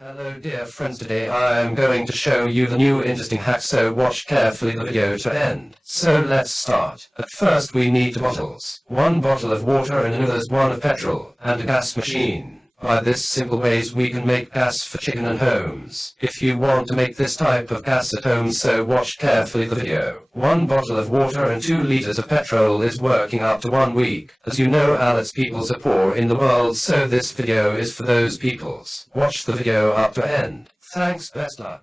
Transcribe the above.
Hello dear friends, today I am going to show you the new interesting hack, so watch carefully the video to end. So let's start. At first we need two bottles. One bottle of water and another one of petrol, and a gas machine. By this simple ways we can make gas for chicken and homes. If you want to make this type of gas at home, so watch carefully the video. 1 bottle of water and 2 liters of petrol is working up to 1 week. As you know, Alice peoples are poor in the world, so this video is for those peoples. Watch the video up to end. Thanks, best luck.